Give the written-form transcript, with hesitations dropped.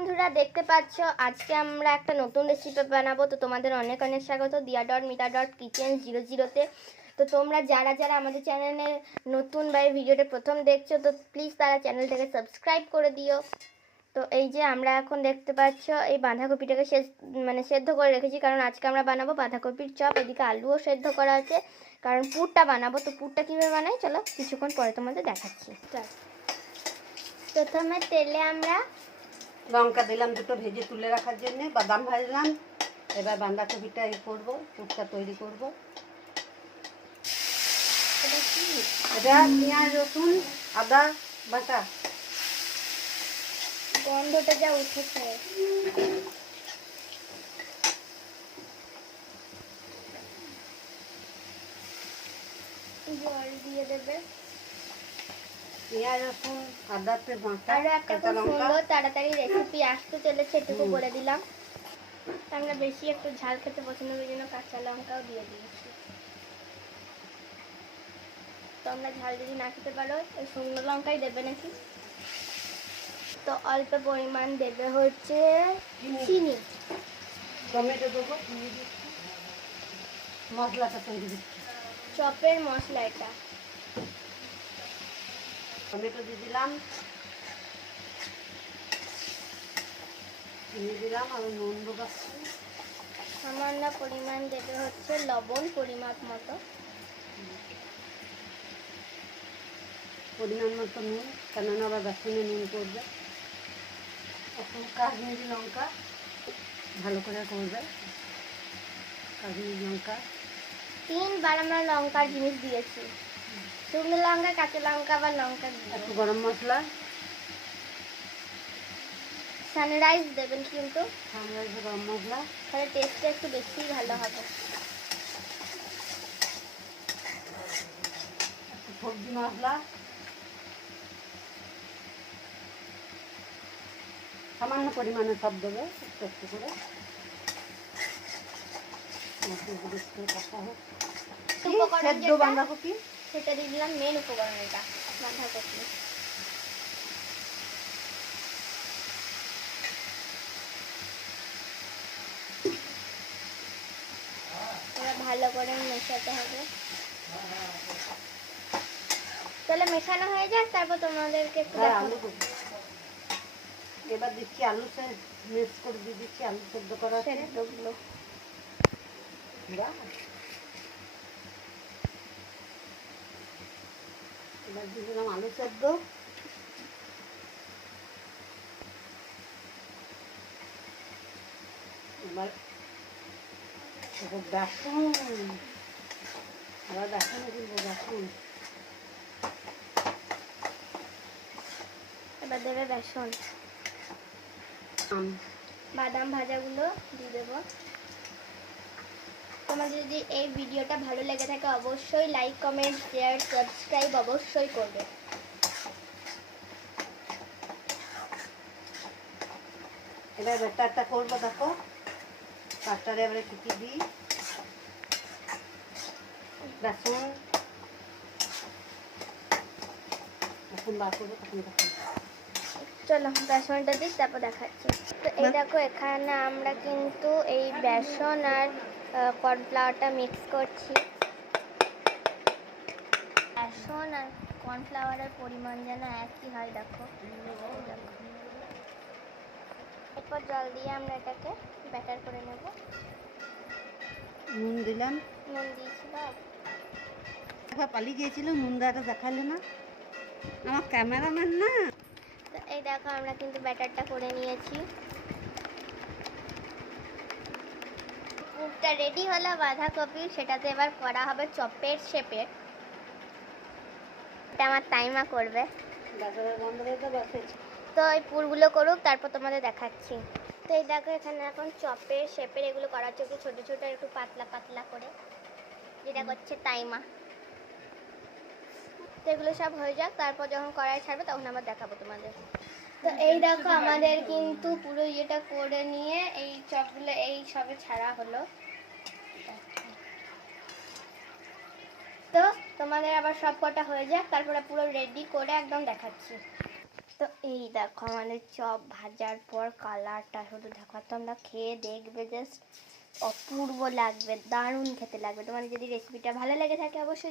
বন্ধুরা দেখতে পাচ্ছ আজকে আমরা একটা নতুন রেসিপি বানাবো। তো তোমাদের অনেক অনেক স্বাগত dia.mita.kitchen00-তে। তো তোমরা যারা যারা আমাদের চ্যানেলে নতুন বা এই ভিডিওটা প্রথম দেখছো তো প্লিজ তারা চ্যানেলটাকে সাবস্ক্রাইব করে দিও। তো এই যে আমরা এখন দেখতে পাচ্ছ এই বাঁধাকপিটাকে সেদ্ধ করে রেখেছি, কারণ আজকে আমরা বানাবো বাঁধাকপির চপ। এদিকে আলুও সেদ্ধ করা আছে কারণ পুরটা বানাবো। তো পুরটা কীভাবে বানাই চলো কিছুক্ষণ পরে তোমাদের দেখাচ্ছি। প্রথমে তেলে আমরা লঙ্কা দিলাম দুটো ভেজে তুলে রাখার জন্য, বাদাম ভাজলাম। এবার বাঁধাকপিটা করবো, পুরটা তৈরি করবো। এটা পেঁয়াজ রসুন আদা বাটা। গন্ধটা যা উঠেছে, জল দিয়ে দেবে। পেঁয়াজ রসুন আদাতে বাটা, আর একটা খুব সুন্দর তাড়াতাড়ি রেসিপি আসতে চলেছে, এটুকু বলে দিলাম। আমরা বেশি একটু ঝাল খেতে পছন্দ করি, জন্য কাঁচা লঙ্কাও দিয়ে দিয়েছি। তোমরা ঝাল যদি না খেতে পারো ওই শুকনো লঙ্কাই দেবে নাকি। তো অল্প পরিমাণ দেবে হচ্ছে চিনি, টমেটো দেবো, মশলাটা তৈরি দিচ্ছি। চপের মশলা এটা। টমেটো দিয়ে দিলাম, চিনি দিলাম আর নুন দেবো। সামান্য পরিমাণ দেবে হচ্ছে লবণ, পরিমাপ মতো। পরিমাণ মতো নুন, কেননা আবার বেসনে নুন করবে। এখন কাশ্মীরি লঙ্কা ভালো করে করবে, কাশ্মীরি লঙ্কা 3বার আমরা লঙ্কার জিনিস দিয়েছি, শুকনো লঙ্কা, কাঁচা লঙ্কা বা লঙ্কা। একটু গরম মশলা, সানরাইজ দেবেন কিন্তু, সানরাইজ গরম মশলা, তাহলে টেস্টটা একটু বেশি ভালো হবে। একটু সবজি মশলা, সামান্য পরিমাণে সব দেবে একটু একটু করে। সেদ্ধ বাঁধাকপি সেটা দিয়ে দিলাম, মেন উপকরণ এটা বাঁধাকপি। ভালো করে মেশাতে হবে। তাহলে মেশানো হয়ে যাক, তারপর তোমাদেরকে একটু দেখাবো। এবার দিচ্ছি আলু মিক্স করে দিয়ে দিচ্ছি, আলু সেদ্ধ করা সেদ্ধগুলো। এবার দিয়ে দিলাম আলু সেদ্ধ। এবার বেসন, আবার বেসন দিব, বেসন। এবার দেবে বেসন, বাদাম ভাজাগুলো দিয়ে দেবো। তোমাদের যদি এই ভিডিওটা ভালো লেগে থাকে অবশ্যই লাইক, কমেন্ট, শেয়ার, সাবস্ক্রাইব অবশ্যই করবে। এবার ব্যাটারটা করবো, দেখো ব্যাটারে এবারে কী কী দিই। বেসন, এখন বার করবো তখন দেখো। চলো বেসনটা দিই, তারপর দেখাচ্ছি। তো এই দেখো এখানে আমরা কিন্তু এই বেসন আর কর্নফ্লাওয়ারটা মিক্স করছি। বেসন আর কর্নফ্লাওয়ারের পরিমাণ যেন একই হয়, দেখো। এরপর জল দিয়ে আমরা এটাকে ব্যাটার করে নেব। নুন দিলাম, নুন দিয়েছিল, একবার পালিয়ে গিয়েছিল, নুন দেওয়াটা দেখালে না, আমার ক্যামেরাম্যান না। তো এই দেখো আমরা কিন্তু ব্যাটারটা করে নিয়েছি। পুরটা রেডি হলো বাঁধাকপি, সেটাতে এবার করা হবে চপের শেপে। এটা আমার টাইমা করবে। তো এই পুরগুলো করুক, তারপর তোমাদের দেখাচ্ছি। তো এই দেখো এখানে এখন চপের শেপের এগুলো করা হচ্ছে, একটু ছোটো ছোটো একটু পাতলা পাতলা করে, যেটা করছে টাইমা। তো এগুলো সব হয়ে যাক, তারপর যখন কড়াই ছাড়বে তখন আবার দেখাবো তোমাদের। তো এই দেখো আমাদের কিন্তু পুরো ইয়েটা করে নিয়ে এই চপগুলো এই সবে ছাড়া হলো। তো তোমাদের আবার সব কটা হয়ে যাক, তারপরে পুরো রেডি করে একদম দেখাচ্ছি। তো এই দেখো আমাদের চপ ভাজার পর কালারটা শুধু দেখো, তোমরা খেয়ে দেখবে, জাস্ট অপূর্ব লাগবে, দারুণ খেতে লাগবে। তোমাদের যদি রেসিপিটা ভালো লেগে থাকে অবশ্যই